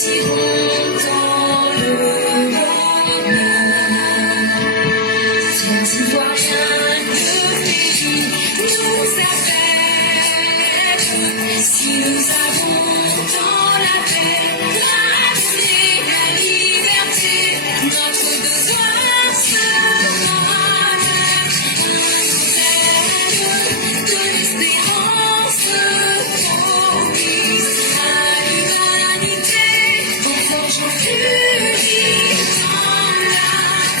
partiront dans le bonheur. Sans y voir rien que Jésus nous appelle. Si nous avons dans la paix, la liberté, notre besoin sera de l'espérance promise à l'humanité, en forgeant l'unité dans la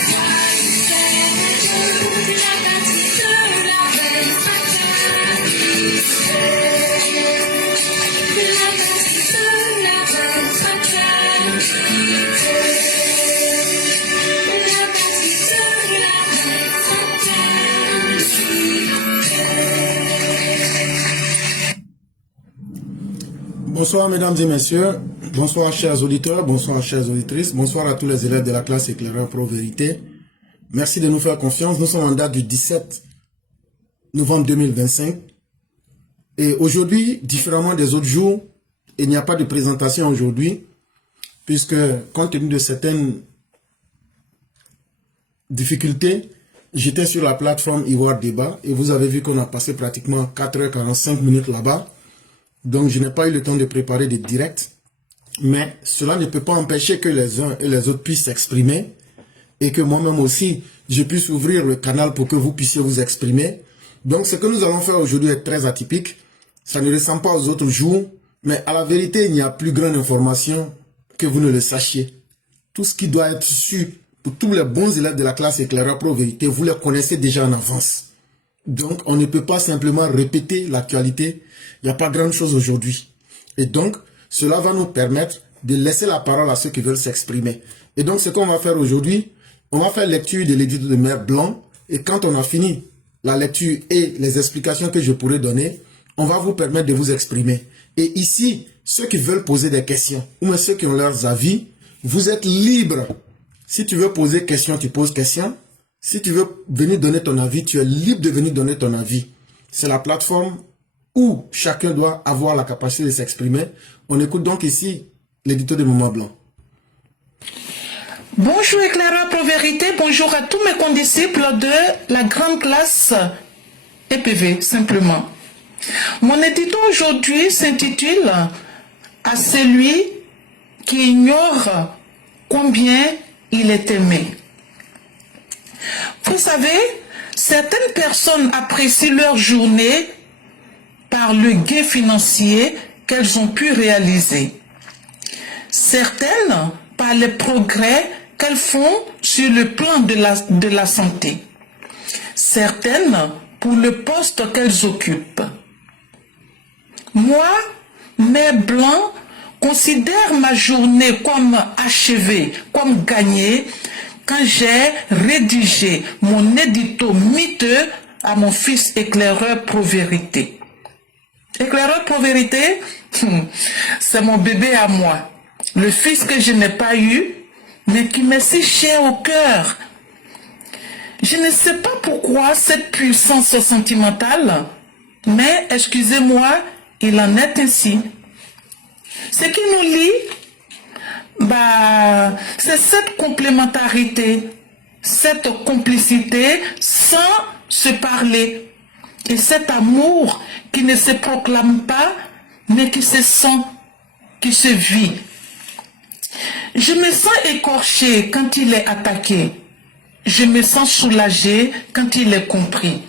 fraternité, la bâtisse de la belle fraternité, la bâtisse de la belle fraternité, la bâtisse de la belle fraternité. Bonsoir mesdames et messieurs, bonsoir chers auditeurs, bonsoir chères auditrices, bonsoir à tous les élèves de la classe Éclaireur Pro Vérité. Merci de nous faire confiance. Nous sommes en date du 17 novembre 2025. Et aujourd'hui, différemment des autres jours, il n'y a pas de présentation aujourd'hui, puisque compte tenu de certaines difficultés, j'étais sur la plateforme Ivoire Débat et vous avez vu qu'on a passé pratiquement 4h45 minutes là-bas. Donc, je n'ai pas eu le temps de préparer des directs, mais cela ne peut pas empêcher que les uns et les autres puissent s'exprimer et que moi-même aussi, je puisse ouvrir le canal pour que vous puissiez vous exprimer. Donc, ce que nous allons faire aujourd'hui est très atypique. Ça ne ressemble pas aux autres jours, mais à la vérité, il n'y a plus grande information que vous ne le sachiez. Tout ce qui doit être su pour tous les bons élèves de la classe Éclaireur Pro Vérité, vous les connaissez déjà en avance. Donc, on ne peut pas simplement répéter l'actualité. Il n'y a pas grand chose aujourd'hui. Et donc, cela va nous permettre de laisser la parole à ceux qui veulent s'exprimer. Et donc, ce qu'on va faire aujourd'hui, on va faire lecture de l'édit de Mère Blanc. Et quand on a fini la lecture et les explications que je pourrai donner, on va vous permettre de vous exprimer. Et ici, ceux qui veulent poser des questions, ou même ceux qui ont leurs avis, vous êtes libres. Si tu veux poser question, tu poses question. Si tu veux venir donner ton avis, tu es libre de venir donner ton avis. C'est la plateforme où chacun doit avoir la capacité de s'exprimer. On écoute donc ici l'édito de Maman Blanc. Bonjour Éclaireur Pro Vérité, bonjour à tous mes condisciples de la grande classe EPV, simplement. Mon édito aujourd'hui s'intitule « À celui qui ignore combien il est aimé ». Vous savez, certaines personnes apprécient leur journée par le gain financier qu'elles ont pu réaliser. Certaines par les progrès qu'elles font sur le plan de la santé. Certaines pour le poste qu'elles occupent. Moi, Mère Blanc, considère ma journée comme achevée, comme gagnée, quand j'ai rédigé mon édito miteux à mon fils Éclaireur Pro Vérité. Éclaireur Pro Vérité, c'est mon bébé à moi, le fils que je n'ai pas eu, mais qui m'est si cher au cœur. Je ne sais pas pourquoi cette puissance sentimentale, mais excusez-moi, il en est ainsi. Ce qui nous lie, c'est cette complémentarité, cette complicité sans se parler. Et cet amour qui ne se proclame pas, mais qui se sent, qui se vit. Je me sens écorché quand il est attaqué. Je me sens soulagé quand il est compris.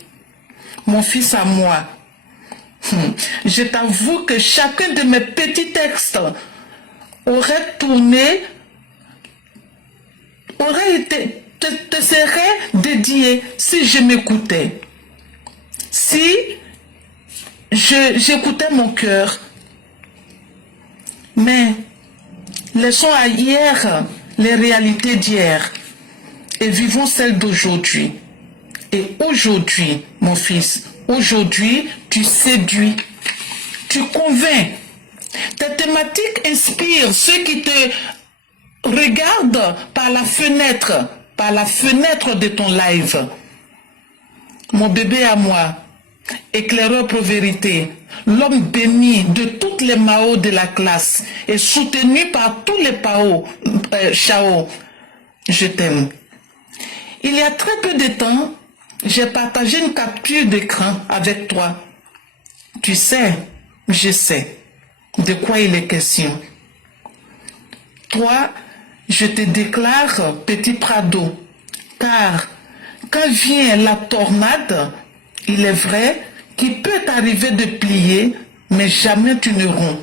Mon fils à moi, je t'avoue que chacun de mes petits textes aurait tourné, te serait dédié si je m'écoutais. Si j'écoutais mon cœur. Mais laissons à hier les réalités d'hier et vivons celles d'aujourd'hui. Et aujourd'hui, mon fils, aujourd'hui, tu séduis, tu convaincs. Tes thématiques inspirent ceux qui te regardent par la fenêtre de ton live. Mon bébé à moi, Éclaireur Pro Vérité, l'homme béni de toutes les Mao de la classe et soutenu par tous les Chao, je t'aime. Il y a très peu de temps, j'ai partagé une capture d'écran avec toi. Tu sais, je sais de quoi il est question. Toi, je te déclare petit Prado, car quand vient la tornade, il est vrai qu'il peut t'arriver de plier, mais jamais tu ne romps.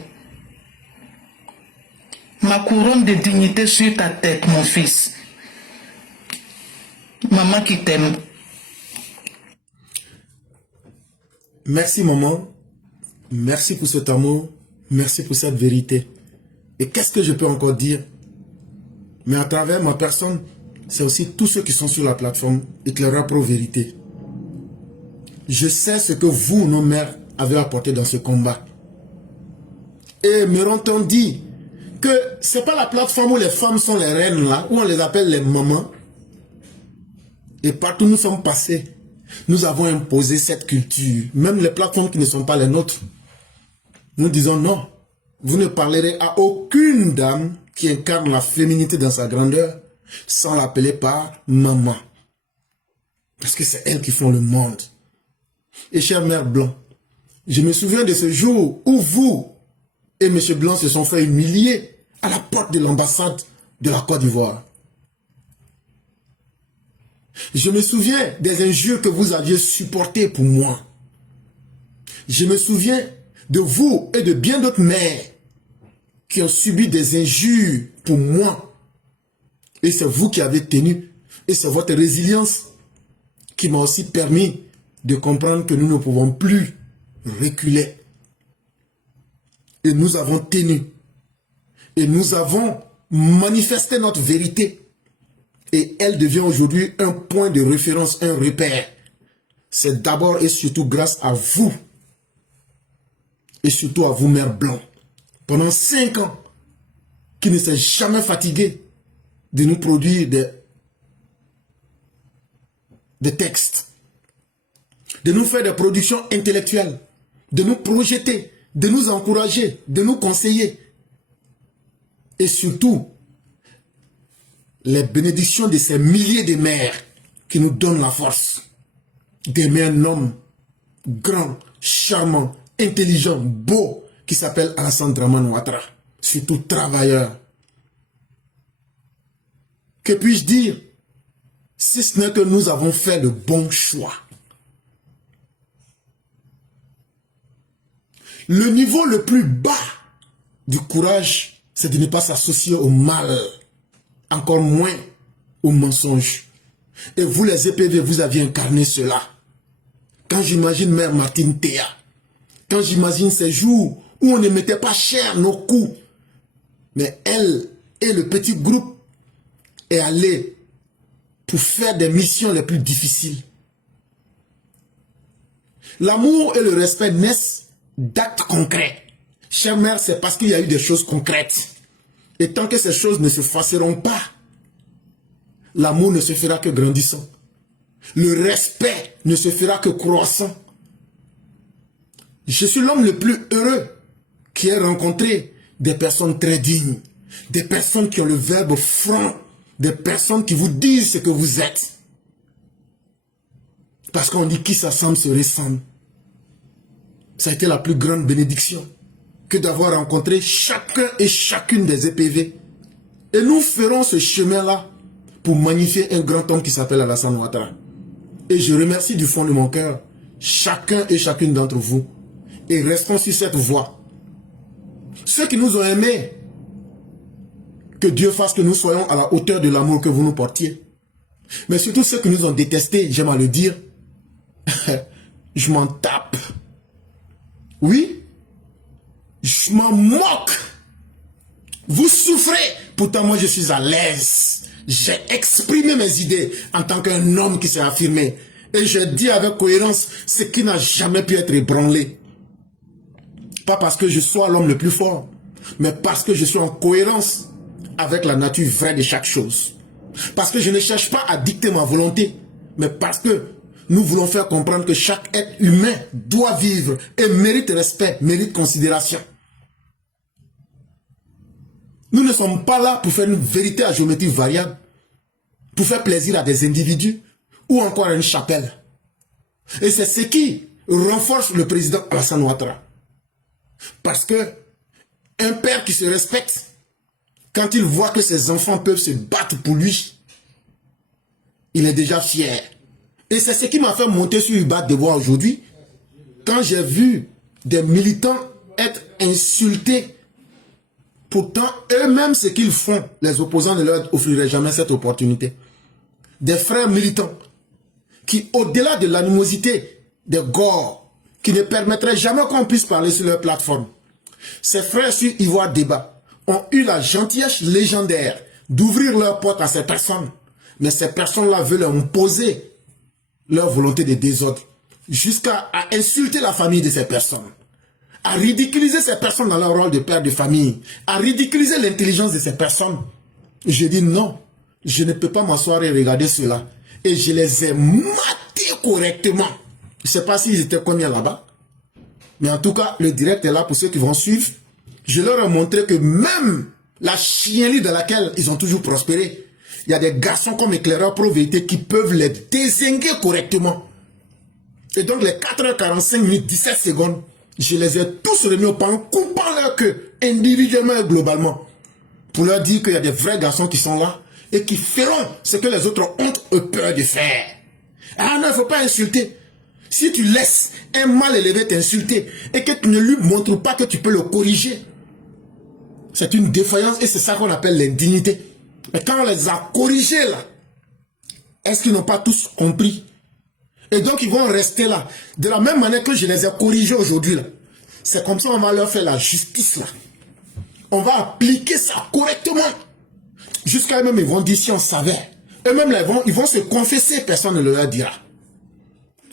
Ma couronne de dignité sur ta tête, mon fils. Maman qui t'aime. Merci maman, merci pour cet amour, merci pour cette vérité. Et qu'est-ce que je peux encore dire? Mais à travers ma personne, c'est aussi tous ceux qui sont sur la plateforme Éclaireur Pro Vérité. Je sais ce que vous, nos mères, avez apporté dans ce combat. Et me ont dit que c'est pas la plateforme où les femmes sont les reines là, où on les appelle les mamans. Et partout où nous sommes passés, nous avons imposé cette culture. Même les plateformes qui ne sont pas les nôtres. Nous disons non. Vous ne parlerez à aucune dame qui incarne la féminité dans sa grandeur sans l'appeler par maman. Parce que c'est elles qui font le monde. Et chère mère Blanc, je me souviens de ce jour où vous et M. Blanc se sont fait humilier à la porte de l'ambassade de la Côte d'Ivoire. Je me souviens des injures que vous aviez supportées pour moi. Je me souviens de vous et de bien d'autres mères qui ont subi des injures pour moi. Et c'est vous qui avez tenu. Et c'est votre résilience qui m'a aussi permis de comprendre que nous ne pouvons plus reculer. Et nous avons tenu. Et nous avons manifesté notre vérité. Et elle devient aujourd'hui un point de référence, un repère. C'est d'abord et surtout grâce à vous. Et surtout à vous, Mère Blanc. Pendant 5 ans, qui ne s'est jamais fatigué de nous produire des textes. De nous faire des productions intellectuelles. De nous projeter, de nous encourager, de nous conseiller. Et surtout, les bénédictions de ces milliers de mères qui nous donnent la force. D'aimer un homme grand, charmant, intelligent, beau, qui s'appelle Alassane Dramane Ouattara. Surtout travailleur. Que puis-je dire? Si ce n'est que nous avons fait le bon choix. Le niveau le plus bas du courage, c'est de ne pas s'associer au mal. Encore moins au mensonge. Et vous les EPV, vous aviez incarné cela. Quand j'imagine Mère Martine Théa, quand j'imagine ces jours où on ne mettait pas cher nos coups, mais elle et le petit groupe est allé pour faire des missions les plus difficiles. L'amour et le respect naissent d'actes concrets. Chère mère, c'est parce qu'il y a eu des choses concrètes. Et tant que ces choses ne se fasseront pas, l'amour ne se fera que grandissant. Le respect ne se fera que croissant. Je suis l'homme le plus heureux qui ait rencontré des personnes très dignes, des personnes qui ont le verbe franc, des personnes qui vous disent ce que vous êtes. Parce qu'on dit qui s'assemble se ressemble. Ça a été la plus grande bénédiction que d'avoir rencontré chacun et chacune des EPV. Et nous ferons ce chemin-là pour magnifier un grand homme qui s'appelle Alassane Ouattara. Et je remercie du fond de mon cœur chacun et chacune d'entre vous. Et restons sur cette voie. Ceux qui nous ont aimés, que Dieu fasse que nous soyons à la hauteur de l'amour que vous nous portiez. Mais surtout ceux qui nous ont détestés, j'aime à le dire, je m'en tape. Oui, je m'en moque. Vous souffrez, pourtant moi je suis à l'aise. J'ai exprimé mes idées en tant qu'un homme qui s'est affirmé. Et je dis avec cohérence ce qui n'a jamais pu être ébranlé. Pas parce que je sois l'homme le plus fort, mais parce que je suis en cohérence avec la nature vraie de chaque chose. Parce que je ne cherche pas à dicter ma volonté, mais parce que Nous voulons faire comprendre que chaque être humain doit vivre et mérite respect, mérite considération. Nous ne sommes pas là pour faire une vérité à géométrie variable, pour faire plaisir à des individus ou encore à une chapelle. Et c'est ce qui renforce le président Alassane Ouattara. Parce que un père qui se respecte, quand il voit que ses enfants peuvent se battre pour lui, il est déjà fier. Et c'est ce qui m'a fait monter sur Ubat de voir aujourd'hui, quand j'ai vu des militants être insultés. Pourtant, eux-mêmes, ce qu'ils font, les opposants ne leur offriraient jamais cette opportunité. Des frères militants qui, au-delà de l'animosité des gores, qui ne permettraient jamais qu'on puisse parler sur leur plateforme, ces frères sur Ivoire Débat ont eu la gentillesse légendaire d'ouvrir leurs portes à ces personnes. Mais ces personnes-là veulent imposer leur volonté de désordre, jusqu'à insulter la famille de ces personnes, à ridiculiser ces personnes dans leur rôle de père de famille, à ridiculiser l'intelligence de ces personnes. Je dis non, je ne peux pas m'asseoir et regarder cela. Et je les ai matés correctement. Je ne sais pas s'ils étaient combien là-bas, mais en tout cas, le direct est là pour ceux qui vont suivre. Je leur ai montré que même la chienlit dans laquelle ils ont toujours prospéré, il y a des garçons comme éclaireurs pro-vérité qui peuvent les dézinguer correctement. Et donc, les 4h45 minutes, 17 secondes, je les ai tous remis au pan, coupant leur queue, individuellement et globalement, pour leur dire qu'il y a des vrais garçons qui sont là et qui feront ce que les autres ont peur de faire. Ah non, il ne faut pas insulter. Si tu laisses un mal élevé t'insulter et que tu ne lui montres pas que tu peux le corriger, c'est une défaillance et c'est ça qu'on appelle l'indignité. Mais quand on les a corrigés là, est-ce qu'ils n'ont pas tous compris? Et donc ils vont rester là. De la même manière que je les ai corrigés aujourd'hui là. C'est comme ça qu'on va leur faire la justice là. On va appliquer ça correctement. Jusqu'à eux-mêmes ils vont dire si on savait. Eux-mêmes là ils vont se confesser, personne ne le leur dira.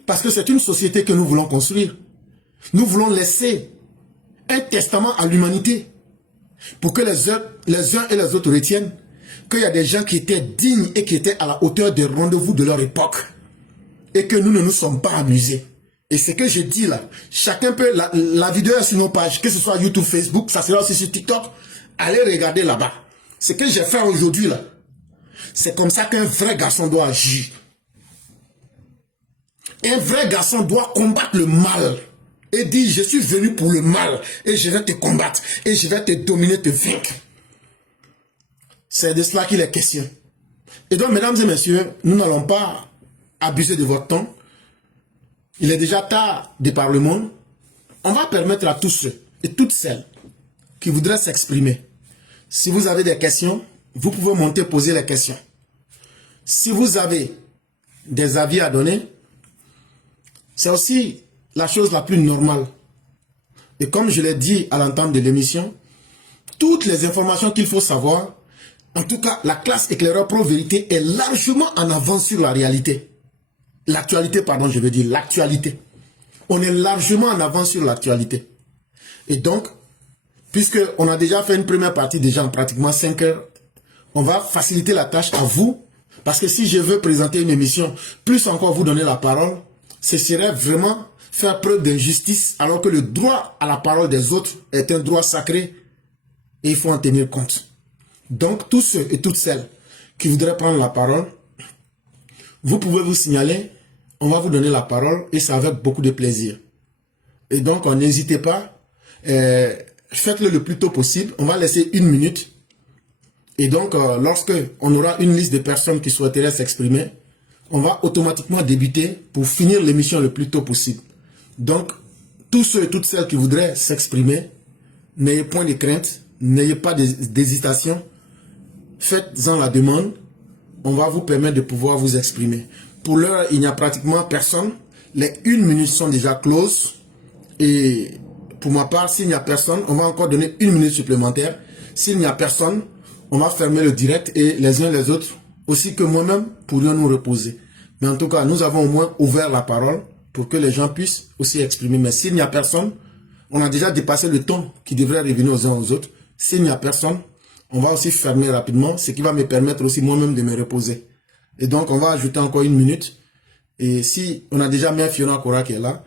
Parce que c'est une société que nous voulons construire. Nous voulons laisser un testament à l'humanité. Pour que les uns et les autres retiennent qu'il y a des gens qui étaient dignes et qui étaient à la hauteur des rendez-vous de leur époque. Et que nous ne nous sommes pas amusés. Et ce que je dis là, chacun peut, la vidéo est sur nos pages, que ce soit YouTube, Facebook, ça sera aussi sur TikTok. Allez regarder là-bas. Ce que j'ai fait aujourd'hui là, c'est comme ça qu'un vrai garçon doit agir. Un vrai garçon doit combattre le mal. Et dire, je suis venu pour le mal. Et je vais te combattre. Et je vais te dominer, te vaincre. C'est de cela qu'il est question. Et donc, mesdames et messieurs, nous n'allons pas abuser de votre temps. Il est déjà tard de par le monde. On va permettre à tous ceux et toutes celles qui voudraient s'exprimer. Si vous avez des questions, vous pouvez monter poser les questions. Si vous avez des avis à donner, c'est aussi la chose la plus normale. Et comme je l'ai dit à l'entame de l'émission, toutes les informations qu'il faut savoir, en tout cas, la classe éclaireur pro-vérité est largement en avance sur la réalité. L'actualité, pardon, je veux dire l'actualité. On est largement en avance sur l'actualité. Et donc, puisqu'on a déjà fait une première partie déjà en pratiquement 5 heures, on va faciliter la tâche à vous. Parce que si je veux présenter une émission, plus encore vous donner la parole, ce serait vraiment faire preuve d'injustice, alors que le droit à la parole des autres est un droit sacré et il faut en tenir compte. Donc, tous ceux et toutes celles qui voudraient prendre la parole, vous pouvez vous signaler, on va vous donner la parole et c'est avec beaucoup de plaisir. Et donc, n'hésitez pas, faites-le le plus tôt possible, on va laisser 1 minute. Et donc, lorsque on aura une liste de personnes qui souhaiteraient s'exprimer, on va automatiquement débuter pour finir l'émission le plus tôt possible. Donc, tous ceux et toutes celles qui voudraient s'exprimer, n'ayez point de crainte, n'ayez pas d'hésitation, faites-en la demande, on va vous permettre de pouvoir vous exprimer. Pour l'heure, il n'y a pratiquement personne, les 1 minute sont déjà closes, et pour ma part, s'il n'y a personne, on va encore donner 1 minute supplémentaire. S'il n'y a personne, on va fermer le direct et les uns et les autres, aussi que moi-même, pourrions nous reposer. Mais en tout cas, nous avons au moins ouvert la parole pour que les gens puissent aussi exprimer. Mais s'il n'y a personne, on a déjà dépassé le temps qui devrait revenir aux uns aux autres. S'il n'y a personne, on va aussi fermer rapidement, ce qui va me permettre aussi moi-même de me reposer. Et donc, on va ajouter encore 1 minute. Et si on a déjà Mère Fiona Kora qui est là,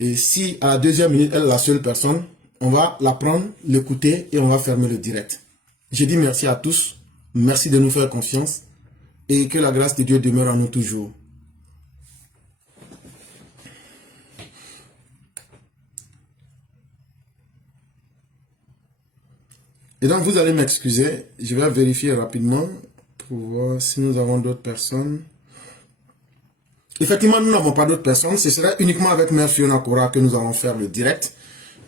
et si à la deuxième minute, elle est la seule personne, on va la prendre, l'écouter et on va fermer le direct. Je dis merci à tous. Merci de nous faire confiance. Et que la grâce de Dieu demeure en nous toujours. Et donc, vous allez m'excuser. Je vais vérifier rapidement pour voir si nous avons d'autres personnes. Effectivement, nous n'avons pas d'autres personnes. Ce serait uniquement avec Mère Fiona Kora que nous allons faire le direct.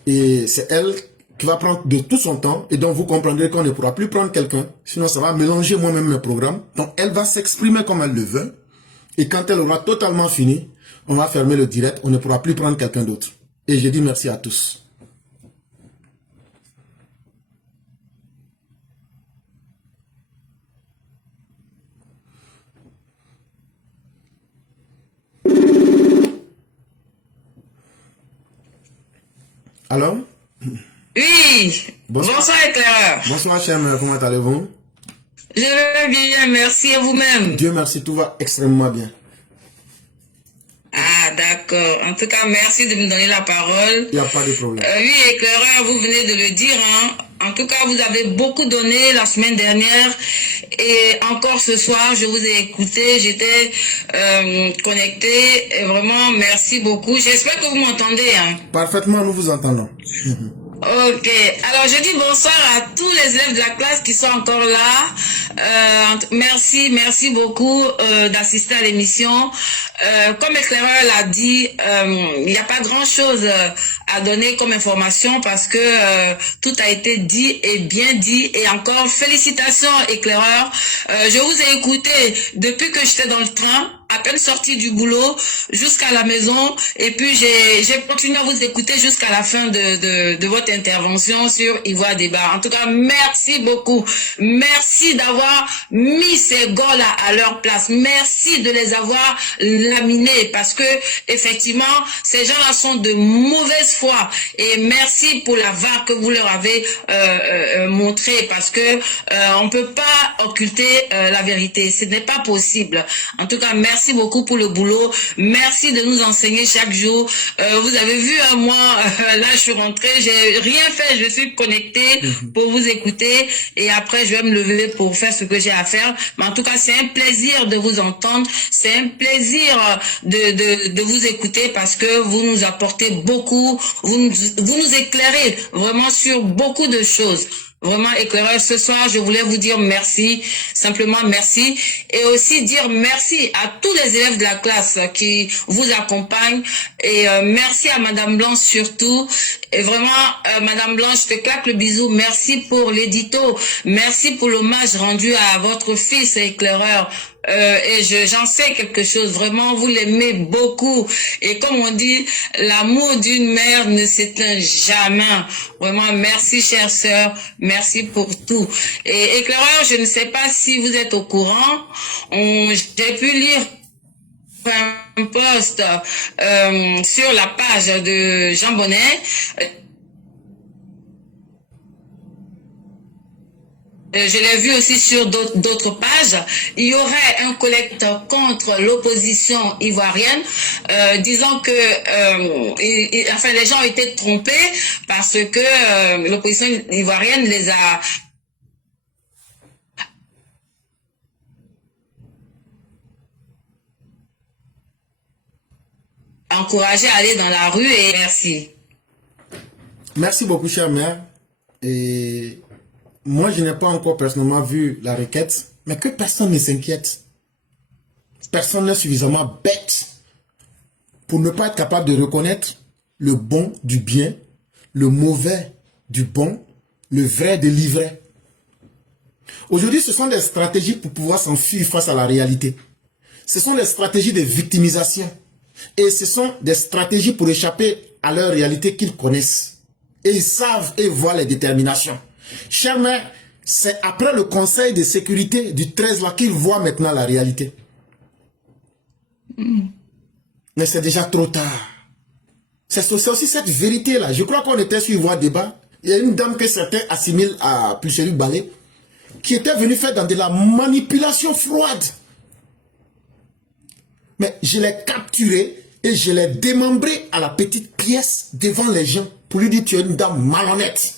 Et c'est elle qui va prendre de tout son temps. Et donc, vous comprendrez qu'on ne pourra plus prendre quelqu'un. Sinon, ça va mélanger moi-même mes programmes. Donc, elle va s'exprimer comme elle le veut. Et quand elle aura totalement fini, on va fermer le direct. On ne pourra plus prendre quelqu'un d'autre. Et je dis merci à tous. Alors? Oui, bonsoir éclaireur. Bonsoir, chère mère, comment allez-vous? Je vais bien, merci, et vous-même? Dieu merci, tout va extrêmement bien. Ah, d'accord. En tout cas, merci de me donner la parole. Il n'y a pas de problème. Oui, éclaireur, vous venez de le dire, hein. En tout cas, vous avez beaucoup donné la semaine dernière et encore ce soir, je vous ai écouté, j'étais connecté et vraiment, merci beaucoup. J'espère que vous m'entendez, hein. Parfaitement, nous vous entendons. Ok, alors je dis bonsoir à tous les élèves de la classe qui sont encore là. Merci beaucoup d'assister à l'émission. Comme l'éclaireur l'a dit, il n'y a pas grand-chose à donner comme information parce que tout a été dit et bien dit. Et encore, félicitations éclaireur. Je vous ai écouté depuis que j'étais dans le train, à peine sorti du boulot jusqu'à la maison, et puis j'ai continué à vous écouter jusqu'à la fin de votre intervention sur Ivoire Débat. En tout cas, merci beaucoup. Merci d'avoir mis ces gars-là à leur place. Merci de les avoir laminés parce que effectivement, ces gens-là sont de mauvaise foi. Et merci pour la vague que vous leur avez montrée parce que on peut pas occulter la vérité. Ce n'est pas possible. En tout cas, merci beaucoup pour le boulot. Merci de nous enseigner chaque jour. Vous avez vu, moi, là, je suis rentrée, j'ai rien fait, je suis connectée pour vous écouter et après, je vais me lever pour faire ce que j'ai à faire. Mais en tout cas, c'est un plaisir de vous entendre. C'est un plaisir de vous écouter parce que vous nous apportez beaucoup, vous nous éclairez vraiment sur beaucoup de choses. Vraiment éclaireur, ce soir, je voulais vous dire merci, simplement merci, et aussi dire merci à tous les élèves de la classe qui vous accompagnent, et merci à Madame Blanche surtout, et vraiment, Madame Blanche, je te claque le bisou, merci pour l'édito, merci pour l'hommage rendu à votre fils éclaireur. Et j'en sais quelque chose, vraiment vous l'aimez beaucoup et comme on dit, l'amour d'une mère ne s'éteint jamais. Vraiment merci chère sœur, merci pour tout. Et éclaireur, je ne sais pas si vous êtes au courant, j'ai pu lire un post sur la page de Jean Bonnet. Je l'ai vu aussi sur d'autres pages. Il y aurait un collecte contre l'opposition ivoirienne, disant que enfin les gens ont été trompés parce que l'opposition ivoirienne les a encouragés à aller dans la rue et merci. Merci beaucoup, chère mère. Et moi, je n'ai pas encore personnellement vu la requête, mais que personne ne s'inquiète. Personne n'est suffisamment bête pour ne pas être capable de reconnaître le bon du bien, le mauvais du bon, le vrai de l'ivraie. Aujourd'hui, ce sont des stratégies pour pouvoir s'enfuir face à la réalité. Ce sont des stratégies de victimisation. Et ce sont des stratégies pour échapper à leur réalité qu'ils connaissent. Et ils savent et voient les déterminations. Chère mère, c'est après le conseil de sécurité du 13 là qu'ils voient maintenant la réalité. Mais c'est déjà trop tard. C'est aussi cette vérité-là. Je crois qu'on était sur Ivoire Débat. Il y a une dame que certains assimilent à Pulchéry Ballet qui était venue faire dans de la manipulation froide. Mais je l'ai capturé et je l'ai démembré à la petite pièce devant les gens pour lui dire tu es une dame malhonnête.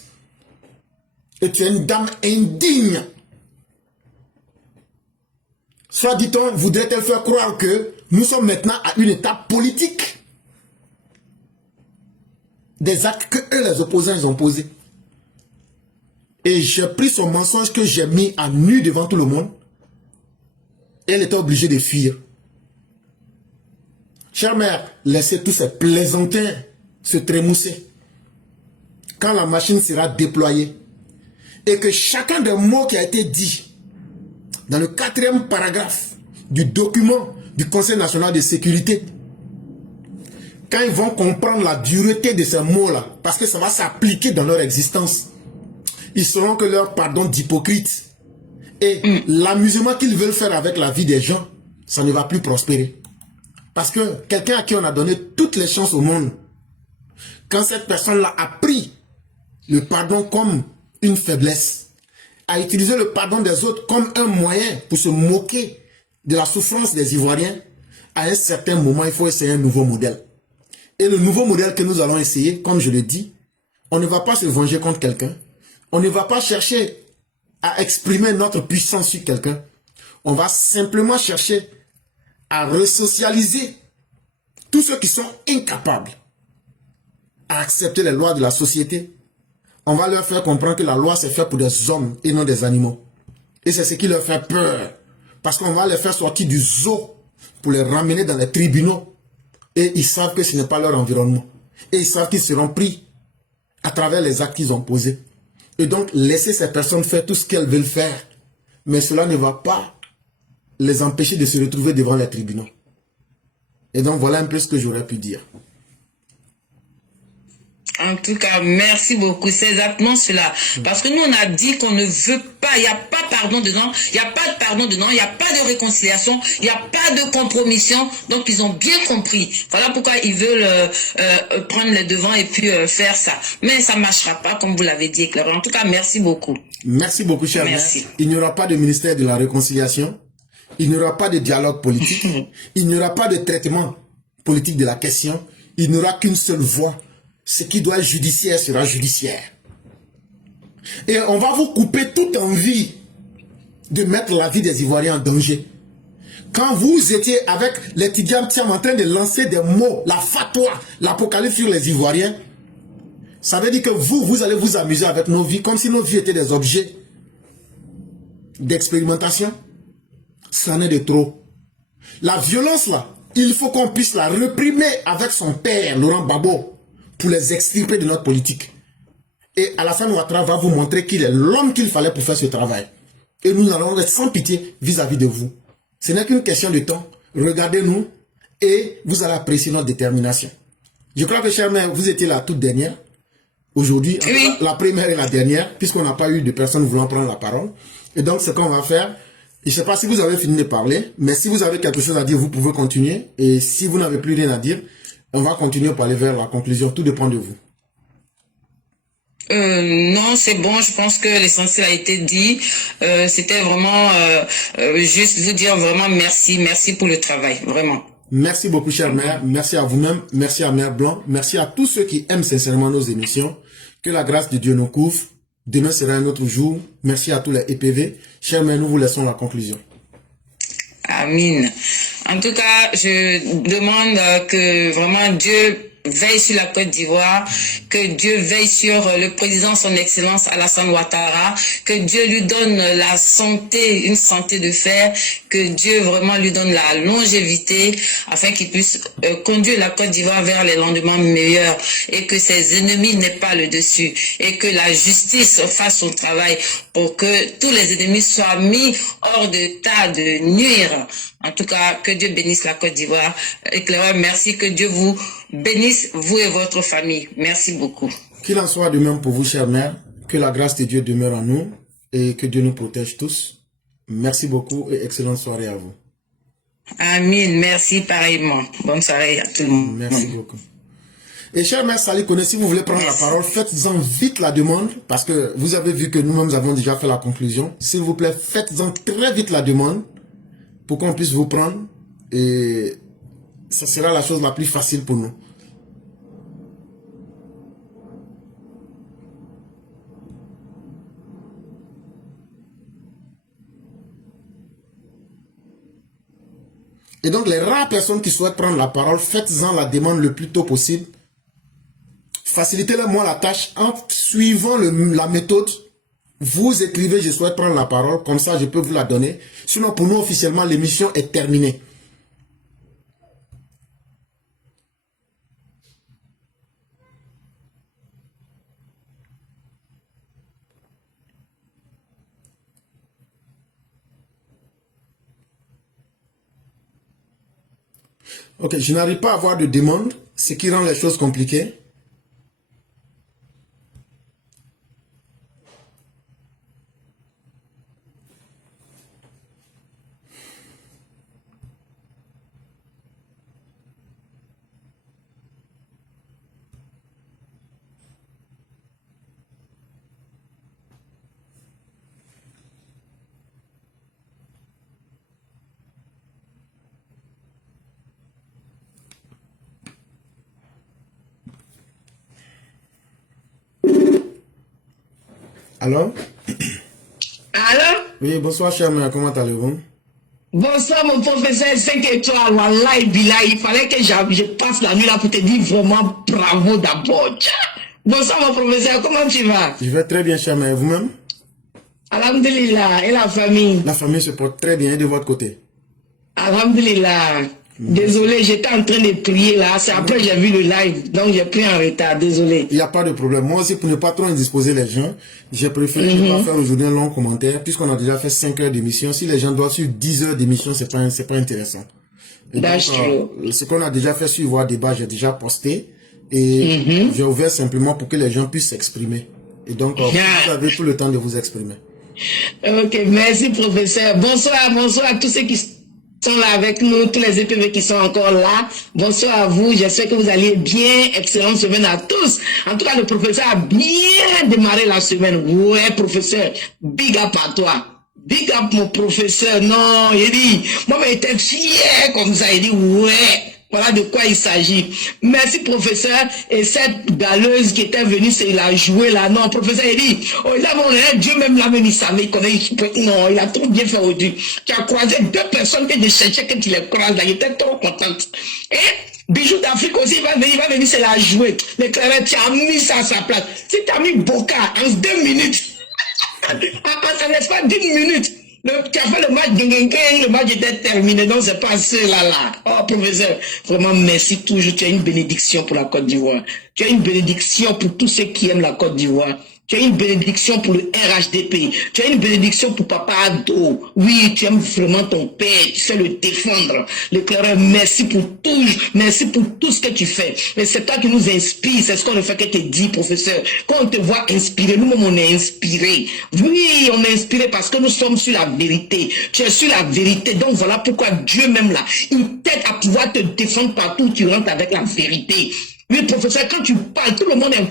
Et tu es une dame indigne. Soit dit-on, voudrait-elle faire croire que nous sommes maintenant à une étape politique des actes que eux, les opposants, ils ont posés. Et j'ai pris son mensonge que j'ai mis à nu devant tout le monde. Et elle était obligée de fuir. Chère mère, laissez tous ces plaisantins se trémousser. Quand la machine sera déployée et que chacun des mots qui a été dit dans le 4e paragraphe du document du Conseil national de sécurité, quand ils vont comprendre la dureté de ces mots-là, parce que ça va s'appliquer dans leur existence, ils sauront que leur pardon d'hypocrite et l'amusement qu'ils veulent faire avec la vie des gens, ça ne va plus prospérer. Parce que quelqu'un à qui on a donné toutes les chances au monde, quand cette personne-là a pris le pardon comme une faiblesse, a utilisé le pardon des autres comme un moyen pour se moquer de la souffrance des Ivoiriens, à un certain moment, il faut essayer un nouveau modèle. Et le nouveau modèle que nous allons essayer, comme je le dis, on ne va pas se venger contre quelqu'un, on ne va pas chercher à exprimer notre puissance sur quelqu'un, on va simplement chercher à resocialiser tous ceux qui sont incapables à accepter les lois de la société. On va leur faire comprendre que la loi c'est fait pour des hommes et non des animaux. Et c'est ce qui leur fait peur. Parce qu'on va les faire sortir du zoo pour les ramener dans les tribunaux. Et ils savent que ce n'est pas leur environnement. Et ils savent qu'ils seront pris à travers les actes qu'ils ont posés. Et donc, laisser ces personnes faire tout ce qu'elles veulent faire. Mais cela ne va pas les empêcher de se retrouver devant les tribunaux. Et donc, voilà un peu ce que j'aurais pu dire. En tout cas, merci beaucoup. C'est exactement cela. Parce que nous, on a dit qu'on ne veut pas, il n'y a pas pardon dedans, il n'y a pas de pardon dedans, il n'y a pas de réconciliation, il n'y a pas de compromission. Donc, ils ont bien compris. Voilà pourquoi ils veulent prendre le devant et puis faire ça. Mais ça ne marchera pas, comme vous l'avez dit, Claire. En tout cas, merci beaucoup. Merci beaucoup, cher maire. Il n'y aura pas de ministère de la réconciliation. Il n'y aura pas de dialogue politique. Il n'y aura pas de traitement politique de la question. Il n'y aura qu'une seule voie. Ce qui doit être judiciaire sera judiciaire. Et on va vous couper toute envie de mettre la vie des Ivoiriens en danger. Quand vous étiez avec l'étudiant Thiam en train de lancer des mots, la fatwa, l'apocalypse sur les Ivoiriens, ça veut dire que vous allez vous amuser avec nos vies comme si nos vies étaient des objets d'expérimentation. Ça en est de trop. La violence là, il faut qu'on puisse la réprimer avec son père, Laurent Gbagbo, pour les extirper de notre politique. Et Alassane Ouattara va vous montrer qu'il est l'homme qu'il fallait pour faire ce travail. Et nous allons être sans pitié vis-à-vis de vous. Ce n'est qu'une question de temps. Regardez-nous et vous allez apprécier notre détermination. Je crois que, chère mère, vous étiez la toute dernière. Aujourd'hui, oui, la première et la dernière, puisqu'on n'a pas eu de personnes voulant prendre la parole. Et donc, ce qu'on va faire, je ne sais pas si vous avez fini de parler, mais si vous avez quelque chose à dire, vous pouvez continuer. Et si vous n'avez plus rien à dire, on va continuer pour aller vers la conclusion. Tout dépend de vous. Non, c'est bon. Je pense que l'essentiel a été dit. C'était vraiment juste vous dire vraiment merci. Merci pour le travail. Vraiment. Merci beaucoup, chère mère. Merci à vous-même. Merci à Mère Blanc. Merci à tous ceux qui aiment sincèrement nos émissions. Que la grâce de Dieu nous couvre. Demain sera un autre jour. Merci à tous les EPV. Chère mère, nous vous laissons la conclusion. Amen. En tout cas, je demande que vraiment Dieu veille sur la Côte d'Ivoire, que Dieu veille sur le président, son excellence Alassane Ouattara, que Dieu lui donne la santé, une santé de fer, que Dieu vraiment lui donne la longévité afin qu'il puisse conduire la Côte d'Ivoire vers les lendemains meilleurs et que ses ennemis n'aient pas le dessus et que la justice fasse son travail pour que tous les ennemis soient mis hors d'état de nuire. En tout cas, que Dieu bénisse la Côte d'Ivoire. Éclaireur, merci, que Dieu vous bénisse, vous et votre famille. Merci beaucoup. Qu'il en soit de même pour vous, chère mère. Que la grâce de Dieu demeure en nous et que Dieu nous protège tous. Merci beaucoup et excellente soirée à vous. Amen. Merci pareillement. Bonne soirée à tout le monde. Merci beaucoup. Et chère mère Sali Koné, si vous voulez prendre la parole, faites-en vite la demande parce que vous avez vu que nous-mêmes avons déjà fait la conclusion. S'il vous plaît, faites-en très vite la demande pour qu'on puisse vous prendre et ça sera la chose la plus facile pour nous. Et donc, les rares personnes qui souhaitent prendre la parole, faites-en la demande le plus tôt possible. Facilitez-leur moi la tâche en suivant la méthode. Vous écrivez, je souhaite prendre la parole, comme ça je peux vous la donner. Sinon, pour nous, officiellement, l'émission est terminée. Ok, je n'arrive pas à avoir de demande, ce qui rend les choses compliquées. Alors? Alors? Oui, bonsoir, cher mère, comment allez-vous? Bonsoir, mon professeur 5 étoiles. Wallahi, Billah, il fallait que je passe la nuit là pour te dire vraiment bravo d'abord. Bonsoir, mon professeur, comment tu vas? Je vais très bien, cher mère, vous-même? Alhamdulillah, et la famille? La famille se porte très bien, et de votre côté? Alhamdulillah. Désolé, j'étais en train de prier là. C'est après j'ai vu le live, donc j'ai pris en retard. Désolé. Il n'y a pas de problème. Moi aussi, pour ne pas trop indisposer les gens, j'ai préféré ne pas faire aujourd'hui un long commentaire, puisqu'on a déjà fait 5 heures d'émission. Si les gens doivent suivre 10 heures d'émission, c'est pas intéressant. Et donc, ce qu'on a déjà fait sur Voix Débat, j'ai déjà posté. Et j'ai ouvert simplement pour que les gens puissent s'exprimer. Et donc, vous avez tout le temps de vous exprimer. Ok, merci professeur. Bonsoir, bonsoir à tous ceux qui sont là avec nous, tous les EPV qui sont encore là. Bonsoir à vous, j'espère que vous allez bien. Excellente semaine à tous. En tout cas, le professeur a bien démarré la semaine. Ouais, professeur, big up à toi. Big up mon professeur. Non, il dit, moi j'étais fier comme ça. Il dit, ouais. Voilà de quoi il s'agit. Merci, professeur. Et cette galeuse qui était venue, c'est la jouer là. Non, professeur, il dit, oh, là, mon Dieu même là, même il savait, non, il a trop bien fait aujourd'hui. Tu as croisé 2 personnes que je cherchais que tu les croises là. Il était trop contente. Et Bijou d'Afrique aussi, il va venir, c'est la jouer. L'éclaireur, tu as mis ça à sa place. Si tu as mis Boca en 2 minutes, en l'espace d'1 minute, tu as fait le match, le match était terminé, donc c'est pas cela. Oh, professeur, vraiment merci toujours. Tu as une bénédiction pour la Côte d'Ivoire. Tu as une bénédiction pour tous ceux qui aiment la Côte d'Ivoire. Tu as une bénédiction pour le RHDP. Tu as une bénédiction pour Papa Ado. Oui, tu aimes vraiment ton père. Tu sais le défendre. L'éclaireur, merci pour tout. Merci pour tout ce que tu fais. Mais c'est toi qui nous inspire. C'est ce qu'on ne fait que te dire, professeur. Quand on te voit inspirer, nous-mêmes, on est inspirés. Oui, on est inspirés parce que nous sommes sur la vérité. Tu es sur la vérité. Donc voilà pourquoi Dieu même là, il t'aide à pouvoir te défendre partout où tu rentres avec la vérité. Oui, professeur, quand tu parles, tout le monde aime,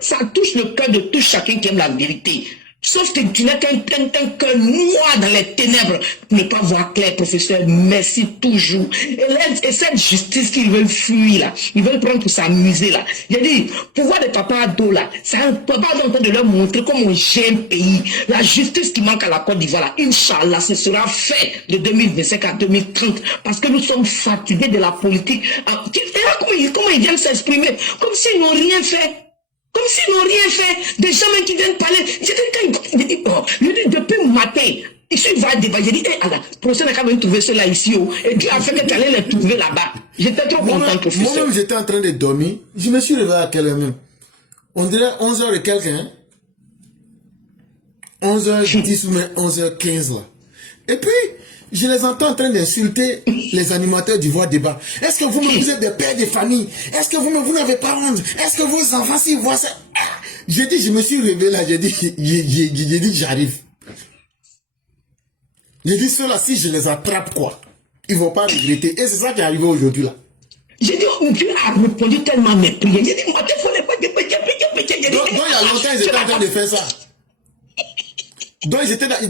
ça touche le cœur de tout chacun qui aime la vérité. Sauf que tu n'as qu'un cœur noir dans les ténèbres pour ne pas voir clair, professeur. Merci toujours. Et cette justice qu'ils veulent fuir là, ils veulent prendre pour s'amuser là. J'ai dit, pouvoir de Papa Ado là, c'est un papa en train de leur montrer comment on gère un pays. La justice qui manque à la Côte d'Ivoire là, Inch'Allah, ce sera fait de 2025 à 2030 parce que nous sommes fatigués de la politique. Et là, comment ils viennent s'exprimer? Comme s'ils n'ont rien fait. Comme s'ils n'ont rien fait. Des gens même qui viennent parler. Je dis, depuis matin, ici, il va débattre. J'ai dit, Allah, le professeur n'a qu'à venir trouver ceux-là ici. Et Dieu a fait que tu allais les trouver là-bas. J'étais trop content, professeur. Moi-même, j'étais en train de dormir. Je me suis réveillé à quelle heure même? On dirait 11h et quelques, hein? 11h10 ou même 11h15 là. Et puis, je les entends en train d'insulter les animateurs du Voix Débat. Est-ce que vous êtes des pères de famille? Est-ce que vous n'avez pas honte? Est-ce que vos enfants, s'ils voient ça? J'ai dit, je me suis réveillé là, j'ai dit, j'arrive. J'ai dit, ceux-là, si je les attrape, quoi, ils vont pas regretter. Et c'est ça qui est arrivé aujourd'hui là. J'ai dit, Dieu a répondu tellement à mes prières. J'ai dit, moi, il faut les pas. Donc, il y a longtemps, ils étaient en train de faire ça. Donc,